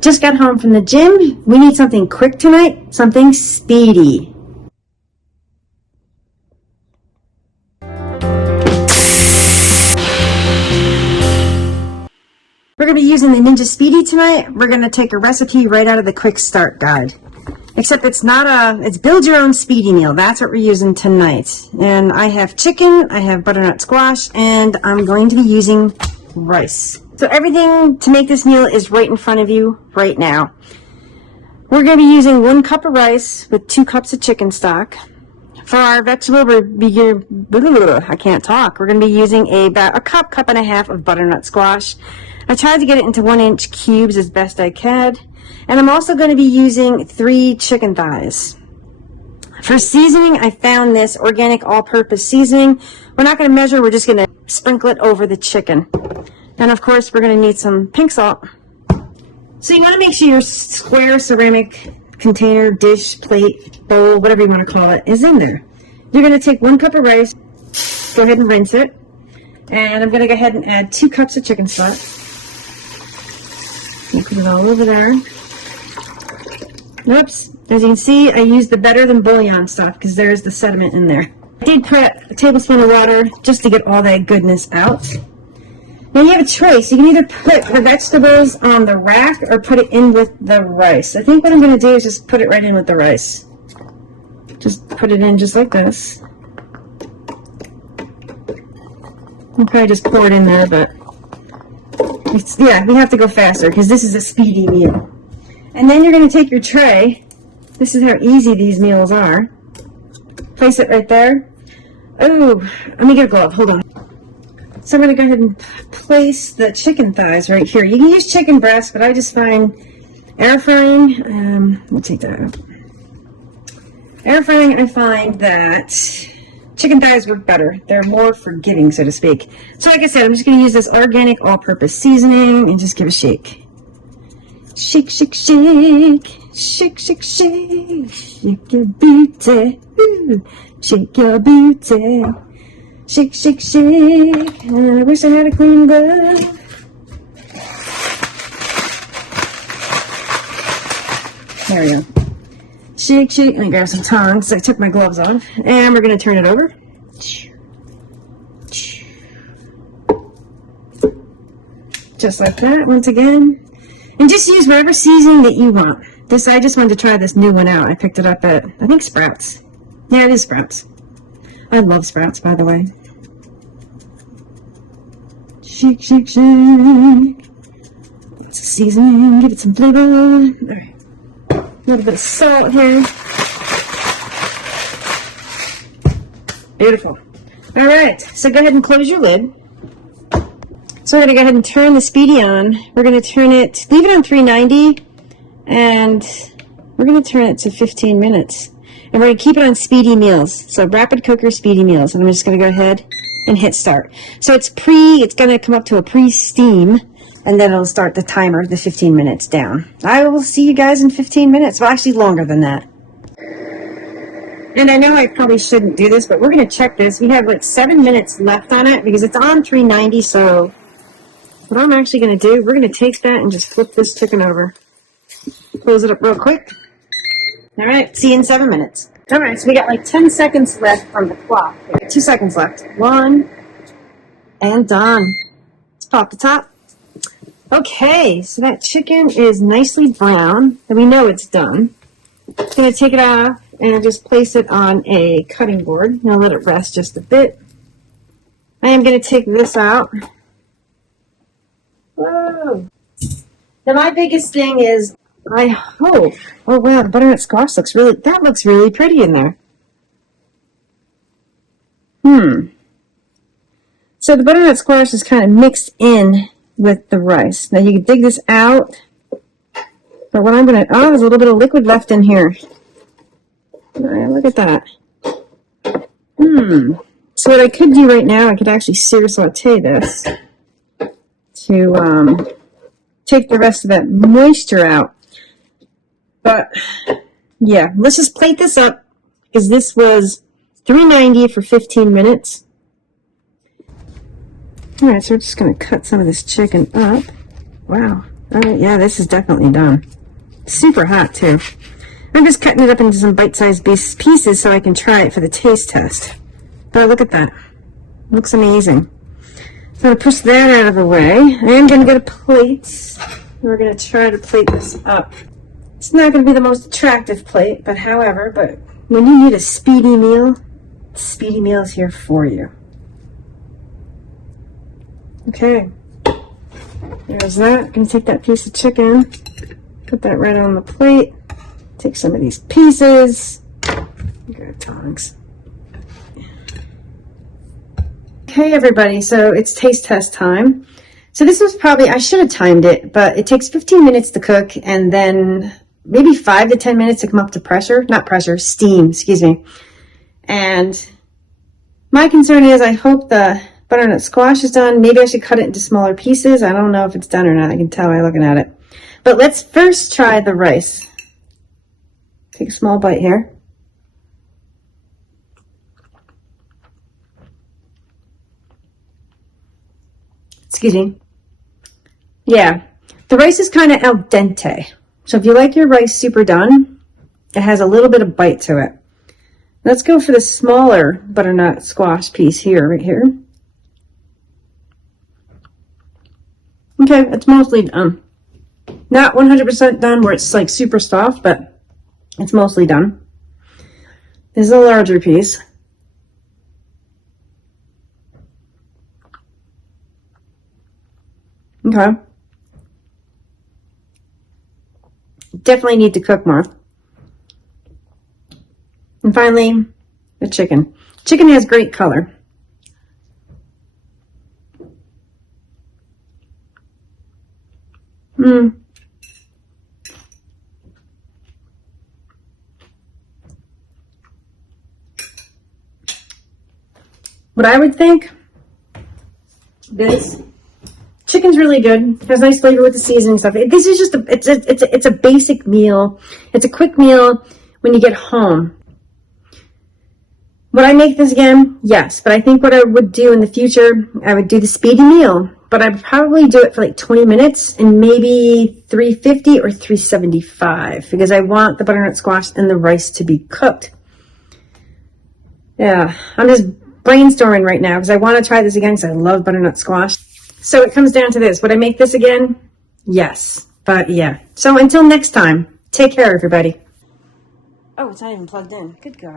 Just got home from the gym. We need something quick tonight, something speedy. We're going to be using the Ninja Speedi tonight. We're going to take a recipe right out of the quick start guide. Except it's not it's build your own speedy meal. That's what we're using tonight. And I have chicken, I have butternut squash, and I'm going to be using rice. So everything to make this meal is right in front of you right now. We're going to be using 1 cup of rice with 2 cups of chicken stock. For our vegetable, I can't talk. We're going to be using about a cup and a half of butternut squash. I tried to get it into 1-inch cubes as best I could. And I'm also going to be using 3 chicken thighs. For seasoning, I found this organic all-purpose seasoning. We're not going to measure, we're just going to sprinkle it over the chicken. And of course, we're going to need some pink salt. So you want to make sure your square ceramic container, dish, plate, bowl, whatever you want to call it, is in there. You're going to take 1 cup of rice, go ahead and rinse it. And I'm going to go ahead and add 2 cups of chicken stock. Put it all over there. Oops, as you can see, I used the better than bouillon stock because there's the sediment in there. I did put a tablespoon of water just to get all that goodness out. Now you have a choice. You can either put the vegetables on the rack or put it in with the rice. I think what I'm going to do is just put it right in with the rice. Just put it in just like this. I'll probably just pour it in there, but yeah, we have to go faster because this is a speedy meal. And then you're going to take your tray. This is how easy these meals are. Place it right there. Oh, let me get a glove. Hold on. So I'm going to go ahead and place the chicken thighs right here. You can use chicken breast, but I just find air frying. We'll take that out. Air frying, I find that chicken thighs work better. They're more forgiving, so to speak. So like I said, I'm just going to use this organic all-purpose seasoning and just give a shake. Shake, shake, shake. Shake, shake, shake. Shake your booty. Ooh. Shake your booty. Shake, shake, shake. I wish I had a clean glove. There we go. Shake, shake. Let me grab some tongs. I took my gloves off. And we're going to turn it over. Just like that, once again. And just use whatever seasoning that you want. This, I just wanted to try this new one out. I picked it up at, I think, Sprouts. Yeah, it is Sprouts. I love Sprouts, by the way. Shake, shake, shake. Lots of seasoning. Give it some flavor. All right. A little bit of salt here. Beautiful. All right. So go ahead and close your lid. So we're going to go ahead and turn the Speedi on. We're going to turn it, leave it on 390, and we're going to turn it to 15 minutes. And we're going to keep it on Speedi meals. So rapid cooker Speedi meals. And I'm just going to go ahead and hit start. So it's going to come up to a pre-steam, and then it'll start the timer, the 15 minutes down. I will see you guys in 15 minutes. Well, actually longer than that. And I know I probably shouldn't do this, but we're going to check this. We have like 7 minutes left on it because it's on 390, so what I'm actually going to do, we're going to take that and just flip this chicken over. Close it up real quick. All right, see you in 7 minutes. All right, so we got like 10 seconds left on the clock. 2 seconds left. 1, and done. Let's pop the top. Okay, so that chicken is nicely brown, and we know it's done. I'm going to take it off and just place it on a cutting board. Now let it rest just a bit. I am going to take this out. Whoa. Now my biggest thing is, I hope, oh wow, the butternut squash looks really pretty in there. So the butternut squash is kind of mixed in with the rice. Now you can dig this out, but what I'm going to, oh, there's a little bit of liquid left in here. All right, look at that. So what I could do right now, I could actually sear saute this to take the rest of that moisture out. But yeah, let's just plate this up because this was $3.90 for 15 minutes. All right, so we're just going to cut some of this chicken up. Wow, Oh, yeah, this is definitely done. Super hot, too. I'm just cutting it up into some bite-sized pieces so I can try it for the taste test. But look at that. Looks amazing. So I'm going to push that out of the way. I am going to get a plate. We're going to try to plate this up. It's not going to be the most attractive plate, but when you need a speedy meal, Speedy Meal is here for you. Okay. There's that. I'm going to take that piece of chicken, put that right on the plate. Take some of these pieces. Grab tongs. Okay, everybody, so it's taste test time. So this was probably, I should have timed it, but it takes 15 minutes to cook and then maybe 5 to 10 minutes to come up to steam, excuse me. And my concern is I hope the butternut squash is done. Maybe I should cut it into smaller pieces. I don't know if it's done or not. I can tell by looking at it. But let's first try the rice. Take a small bite here. Excuse me. Yeah, the rice is kind of al dente. So if you like your rice super done, it has a little bit of bite to it. Let's go for the smaller butternut squash piece here, right here. Okay, it's mostly done. Not 100% done where it's like super soft, but it's mostly done. This is a larger piece. Okay. Definitely need to cook more. And finally, the chicken. Chicken has great color. What I would think, this chicken's really good. It has nice flavor with the seasoning stuff. This is just it's a basic meal. It's a quick meal when you get home. Would I make this again? Yes, but I think what I would do in the future, I would do the speedy meal, but I'd probably do it for like 20 minutes and maybe 350 or 375 because I want the butternut squash and the rice to be cooked. Yeah, I'm just brainstorming right now because I want to try this again because I love butternut squash. So it comes down to this. Would I make this again? Yes, but yeah. So until next time, take care, everybody. Oh, it's not even plugged in. Good God.